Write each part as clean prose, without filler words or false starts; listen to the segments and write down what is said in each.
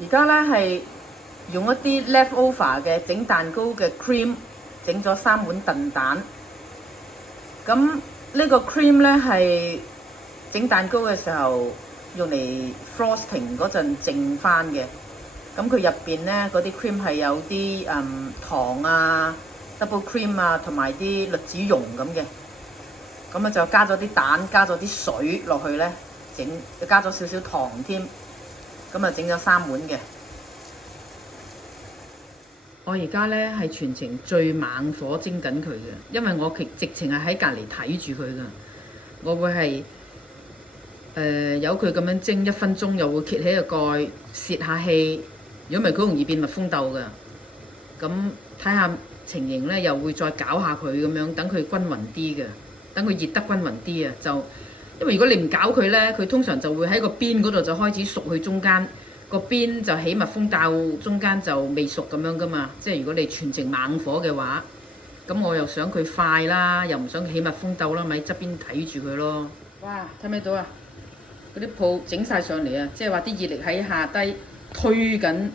而家咧係用一啲 leftover 嘅整蛋糕嘅 cream，整咗3碗燉蛋。咁呢個 cream 咧係整蛋糕嘅時候用嚟 frosting 嗰陣剩翻嘅。咁佢入邊咧嗰啲 cream 係有啲糖啊、double cream 啊，同埋啲栗子蓉咁嘅。咁啊就加咗啲蛋，加咗啲水落去咧，加咗少少糖添。咁啊整咗3碗嘅。我而家咧係全程最猛火蒸緊佢嘅，因為我直情係喺隔離睇住佢噶。我會係由佢咁樣蒸1分鐘，又會揭起個蓋，泄下氣。如果唔係，佢容易變蜜蜂竇噶。咁睇下情形咧，又會再攪下佢咁樣，等佢均勻啲嘅，等佢熱得均勻啲啊。就因為如果你唔攪佢咧，佢通常就會喺個邊嗰度就開始熟去中間。個邊就起蜜蜂竇，中間就未熟咁樣噶嘛。即係如果你全程猛火嘅話，咁我又想佢快啦，又唔想起蜜蜂竇啦，咪側邊睇住佢咯。哇！睇唔睇到啊？嗰啲泡整晒上嚟啊！即係話啲熱力喺下低推緊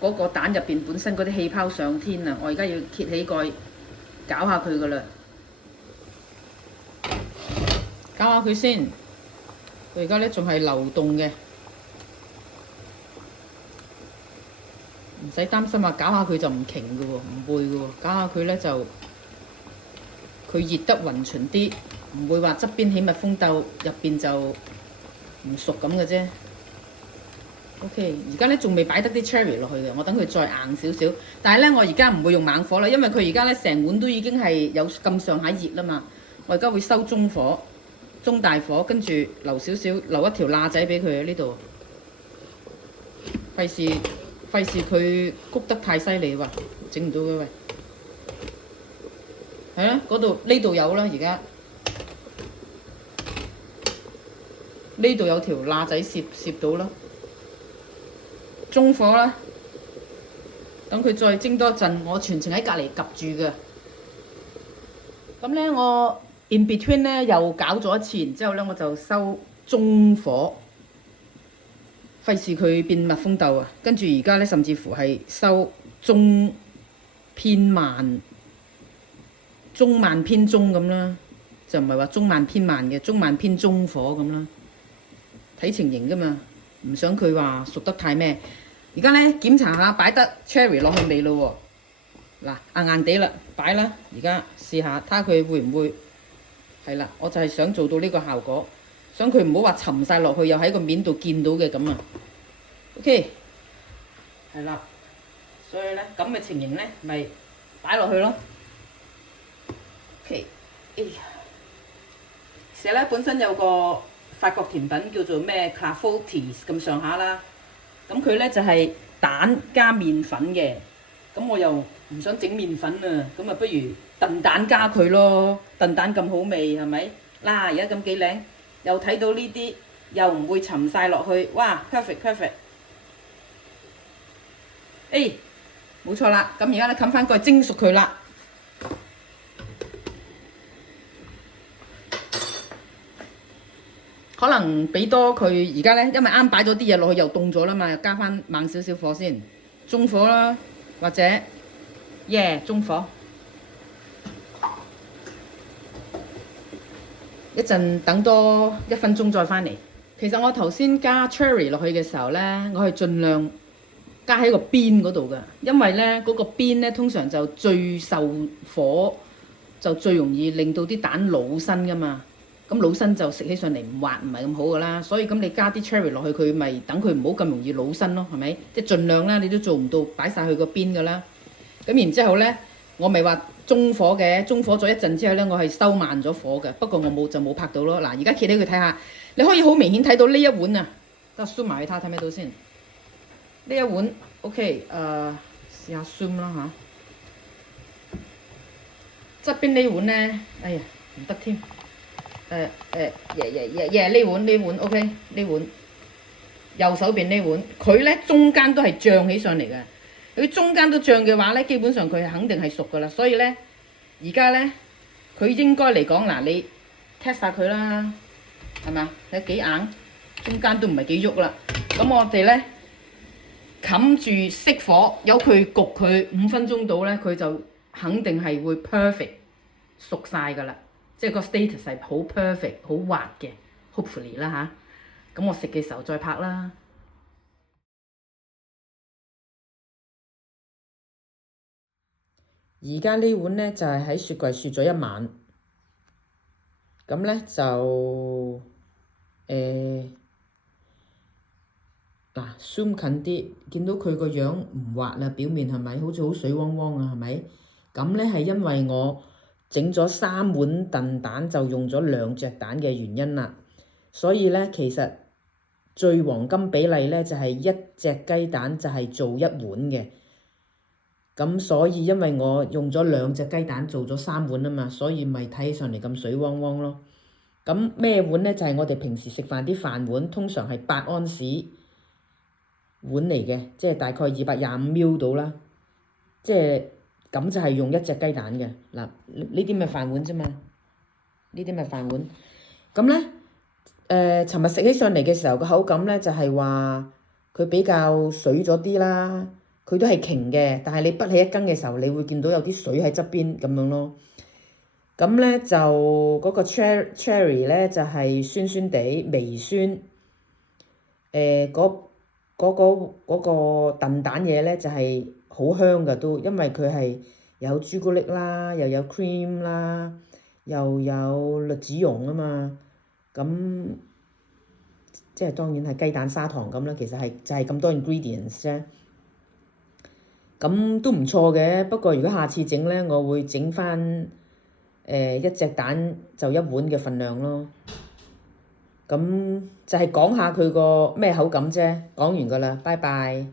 嗰個蛋入邊本身嗰啲氣泡上天啊！我而家要揭起蓋攪下佢噶啦，攪下佢先。佢而家咧仲係流動嘅。唔使擔心啊，攪下佢就唔瓊嘅喎，唔會嘅喎，攪下佢咧就佢熱得勻循啲，唔會話側邊起蜜蜂竇，入邊就唔熟咁嘅啫。OK， 而家咧仲未擺得啲 cherry 落去嘅，我等佢再硬少少。但係咧，我而家唔會用猛火啦，因為佢而家咧成碗都已經係有咁上下熱啦嘛。我而家會收中火、中大火，跟住留少少，留一條罅仔俾佢喺呢度，費事佢谷得太犀利喎，整唔到嘅喂。係啊，嗰度呢度有啦，而家呢度有條罅仔攝到啦。中火啦，等佢再蒸多陣，我全程喺隔離及住嘅。咁咧，我 in between 咧又攪咗一次，然之後咧我就收中火。費事佢變蜜蜂竇啊！跟住而家咧，甚至乎係收中偏慢、中慢偏中咁啦，就唔係話中慢偏慢嘅，中慢偏中火咁啦。睇情形噶嘛，唔想佢話熟得太咩。而家咧檢查下擺得 cherry 落去未咯喎？嗱，硬硬地啦，擺啦。而家試下睇下佢會唔會係啦。我就係想做到呢個效果。想佢唔好話沉晒落去，又喺個面度見到嘅咁啊。OK， 係啦，所以咧咁嘅情形咧，咪擺落去咯。OK， 哎呀，其實咧本身有個法國甜品叫做咩 Clafoutis 咁上下啦，咁佢咧就係蛋加麵粉嘅，咁我又唔想整麵粉啊，咁啊不如燉蛋加佢咯，燉蛋咁好味係咪？嗱，而家咁幾靚。又睇到呢啲，又唔會沉晒落去，哇 perfect！ 誒，冇錯啦，咁而家咧冚翻蓋蒸熟佢啦。可能俾多佢而家咧，因為啱擺咗啲嘢落去又凍咗啦嘛，又加翻猛少少火先，中火啦，或者中火。一陣等多1分鐘再返嚟。其實我頭先加 cherry 落去嘅時候呢，我係盡量加喺個邊嗰度嘅，因為呢嗰個邊呢通常就最受火，就最容易令到啲蛋老身噶嘛。咁老身就食起上嚟唔滑，唔係咁好噶啦。所以咁你加啲 cherry 落去，佢咪等佢唔好咁容易老身咯，係咪？即係盡量啦，你都做唔到擺晒去個邊噶啦。咁然之後呢，我咪話中火嘅，中火咗一陣之後呢，我係收慢咗火嘅。不過我冇拍到咯。嗱，而家揭起佢睇下，你可以好明顯睇到呢一碗啊。得 zoom 埋去睇唔睇到先？呢一碗 OK， 試下 zoom 啦嚇。側邊呢碗呢，哎呀唔得添。呢碗 OK， 呢碗右手邊呢碗，佢呢中間都係漲起上嚟嘅。佢中間都漲嘅話呢，基本上佢係肯定係熟噶啦。所以呢，而家呢，佢應該嚟講嗱，你 test 下佢啦，係嘛？睇幾硬，中間都唔係幾喐啦。咁我哋呢，冚住熄火，由佢焗佢5分鐘到咧，佢就肯定係會 perfect 熟晒㗎啦。即係個 status 係好 perfect 好滑嘅 ，hopefully 啦吓，咁我食嘅時候再拍啦。而家呢碗咧就係喺雪櫃雪咗一晚，咁咧就嗱 zoom 近啲，見到佢個樣唔滑啦，表面係咪好似好水汪汪啊？係咪？咁咧係因為我整咗3碗燉蛋，就用咗2隻蛋嘅原因啦。所以咧其實最黃金比例咧就係1隻雞蛋就係做1碗嘅。咁所以因為我用咗2隻雞蛋做咗3碗啊嘛，所以咪睇起上嚟咁水汪汪咯。咁咩碗咧？就係我哋平時食飯啲飯碗，通常係8安士碗嚟嘅，即係大概225ml到啦。即係咁就係用1隻雞蛋嘅嗱，呢啲咪飯碗啫嘛，呢啲咪飯碗。咁咧尋日食起上嚟嘅時候，個口感咧就係話佢比較水咗啲啦。佢都係瓊嘅，但係你滗起1羹嘅時候，你會見到有啲水喺側邊咁樣咯。咁咧就嗰個 cherry 咧就係酸酸地微酸。嗰個燉蛋嘢咧就係好香㗎都，因為佢係有朱古力啦，又有 cream 啦，又有栗子蓉啊嘛。咁即係當然係雞蛋砂糖咁啦，其實係就係咁多 ingredients 啫。咁都唔錯嘅，不過如果下次整咧，我會整翻1隻蛋就1碗嘅份量咯。咁就係講下佢個咩口感啫，講完㗎啦，拜拜。